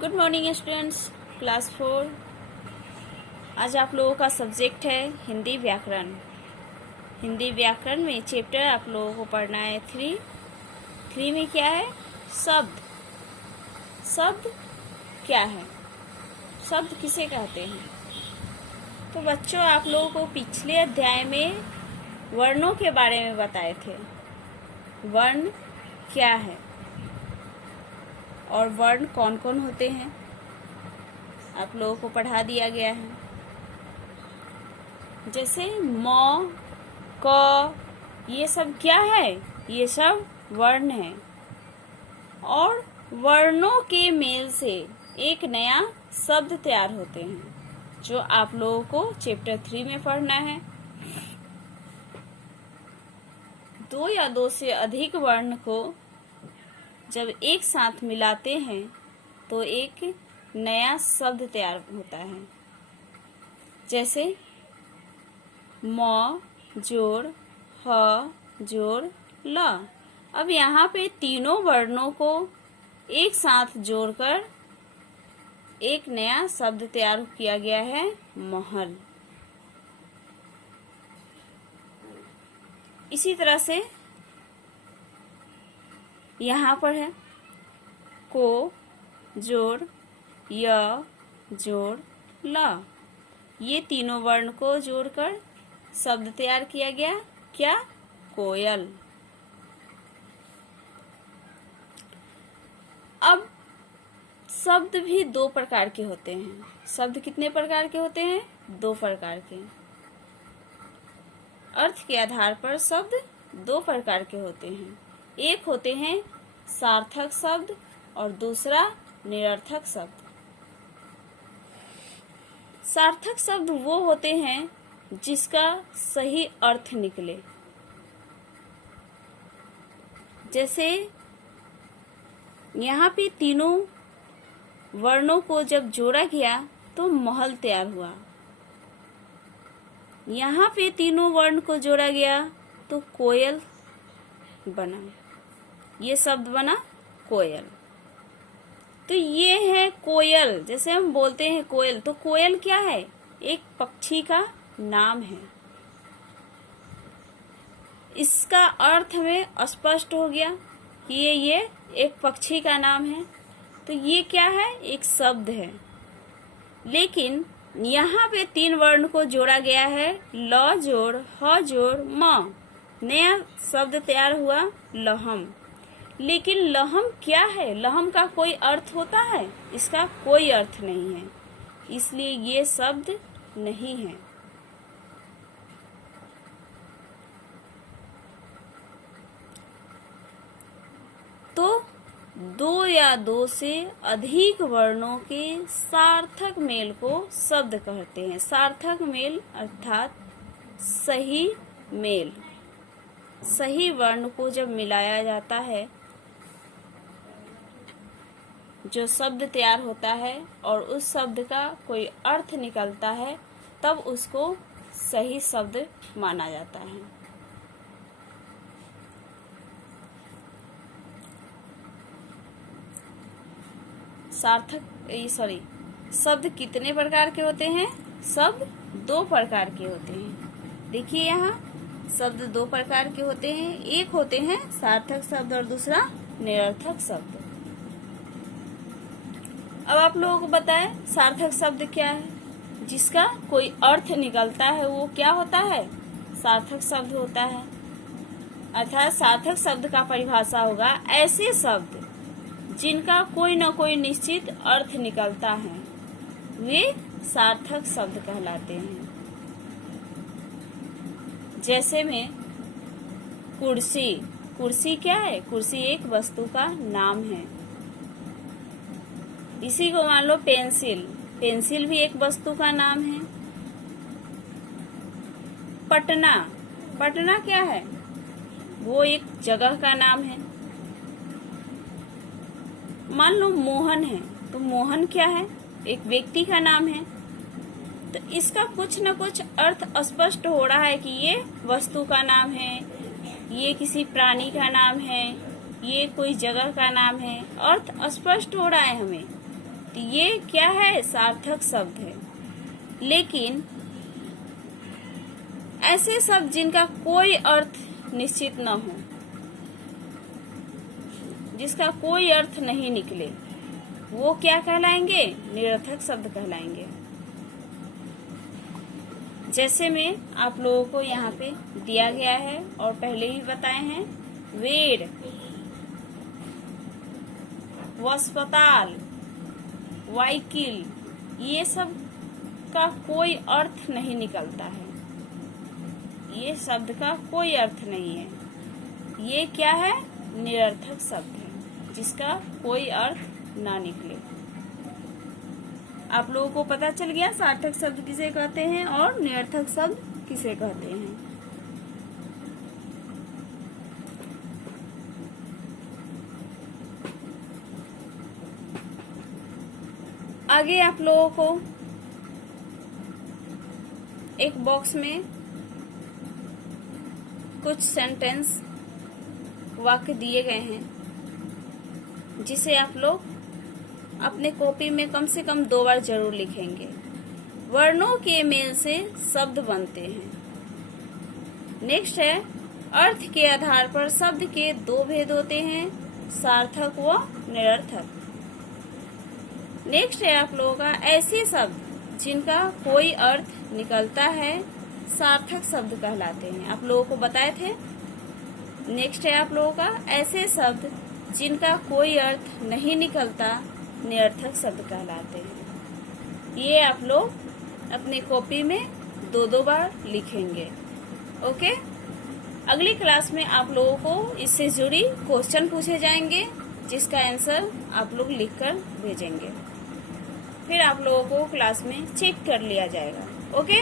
Good morning students, class 4। आज आप लोगों का सब्जेक्ट है हिंदी व्याकरण। हिंदी व्याकरण में चैप्टर आप लोगों को पढ़ना है 3 में क्या है? शब्द। शब्द क्या है? शब्द किसे कहते हैं? तो बच्चों, आप लोगों को पिछले अध्याय में वर्णों के बारे में बताए थे। वर्ण क्या है और वर्ण कौन कौन होते हैं, आप लोगों को पढ़ा दिया गया है। जैसे म, क, ये सब क्या है? ये सब वर्ण है और वर्णों के मेल से एक नया शब्द तैयार होते हैं, जो आप लोगों को चैप्टर 3 में पढ़ना है। दो या दो से अधिक वर्ण को जब एक साथ मिलाते हैं तो एक नया शब्द तैयार होता है। जैसे म जोड़ ह जोड़ ल। अब यहाँ पे तीनों वर्णों को एक साथ जोड़कर एक नया शब्द तैयार किया गया है, महल। इसी तरह से यहाँ पर है को जोड़ य जोड़ ल। ये तीनों वर्ण को जोड़कर शब्द तैयार किया गया, क्या? कोयल। अब शब्द भी दो प्रकार के होते हैं। शब्द कितने प्रकार के होते हैं? 2 प्रकार के। अर्थ के आधार पर शब्द 2 प्रकार के होते हैं। एक होते हैं सार्थक शब्द और दूसरा निरर्थक शब्द। सार्थक शब्द वो होते हैं जिसका सही अर्थ निकले। जैसे यहाँ पे तीनों वर्णों को जब जोड़ा गया तो महल तैयार हुआ। यहाँ पे तीनों वर्ण को जोड़ा गया तो कोयल बना। ये शब्द बना कोयल। तो ये है कोयल। जैसे हम बोलते हैं कोयल, तो कोयल क्या है? एक पक्षी का नाम है। इसका अर्थ में स्पष्ट हो गया कि ये एक पक्षी का नाम है। तो ये क्या है? एक शब्द है। लेकिन यहाँ पे 3 वर्ण को जोड़ा गया है, ल जोड़ ह जोड़ म। नया शब्द तैयार हुआ, लहम। लेकिन लहम क्या है? लहम का कोई अर्थ होता है? इसका कोई अर्थ नहीं है, इसलिए ये शब्द नहीं है। तो 2 या 2 से अधिक वर्णों के सार्थक मेल को शब्द कहते हैं। सार्थक मेल अर्थात सही मेल। सही वर्ण को जब मिलाया जाता है, जो शब्द तैयार होता है और उस शब्द का कोई अर्थ निकलता है, तब उसको सही शब्द माना जाता है। शब्द कितने प्रकार के होते हैं? शब्द 2 प्रकार के होते हैं। देखिए यहाँ शब्द 2 प्रकार के होते हैं। एक होते हैं सार्थक शब्द और दूसरा निरर्थक शब्द। अब आप लोगों को बताएं सार्थक शब्द क्या है? जिसका कोई अर्थ निकलता है वो क्या होता है? सार्थक शब्द होता है। अर्थात सार्थक शब्द का परिभाषा होगा ऐसे शब्द जिनका कोई न कोई निश्चित अर्थ निकलता है, वे सार्थक शब्द कहलाते हैं। जैसे में कुर्सी। कुर्सी क्या है? कुर्सी एक वस्तु का नाम है। इसी को मान लो पेंसिल। पेंसिल भी एक वस्तु का नाम है। पटना। पटना क्या है? वो एक जगह का नाम है। मान लो मोहन है, तो मोहन क्या है? एक व्यक्ति का नाम है। तो इसका कुछ न कुछ अर्थ स्पष्ट हो रहा है कि ये वस्तु का नाम है, ये किसी प्राणी का नाम है, ये कोई जगह का नाम है। अर्थ स्पष्ट हो रहा है हमें। तो ये क्या है, सार्थक शब्द है। लेकिन ऐसे शब्द जिनका कोई अर्थ निश्चित न हो, जिसका कोई अर्थ नहीं निकले, वो क्या कहलाएंगे, निरर्थक शब्द कहलाएंगे। जैसे में आप लोगों को यहाँ पे दिया गया है और पहले ही बताए हैं, वेद, अस्पताल, वाइकिल, ये सब का कोई अर्थ नहीं निकलता है। ये शब्द का कोई अर्थ नहीं है। ये क्या है, निरर्थक शब्द है, जिसका कोई अर्थ ना निकले। आप लोगों को पता चल गया सार्थक शब्द किसे कहते हैं और निरर्थक शब्द किसे कहते हैं। आगे आप लोगों को एक बॉक्स में कुछ सेंटेंस, वाक्य दिए गए हैं, जिसे आप लोग अपने कॉपी में कम से कम 2 बार जरूर लिखेंगे। वर्णों के मेल से शब्द बनते हैं। नेक्स्ट है, अर्थ के आधार पर शब्द के 2 भेद होते हैं, सार्थक व निरर्थक। नेक्स्ट है आप लोगों का, ऐसे शब्द जिनका कोई अर्थ निकलता है, सार्थक शब्द कहलाते हैं। आप लोगों को बताए थे। नेक्स्ट है आप लोगों का, ऐसे शब्द जिनका कोई अर्थ नहीं निकलता, निरर्थक शब्द कहलाते हैं। ये आप लोग अपनी कॉपी में 2-2 बार लिखेंगे। ओके, अगली क्लास में आप लोगों को इससे जुड़ी क्वेश्चन पूछे जाएंगे, जिसका आंसर आप लोग लिखकर भेजेंगे। फिर आप लोगों को क्लास में चेक कर लिया जाएगा। ओके।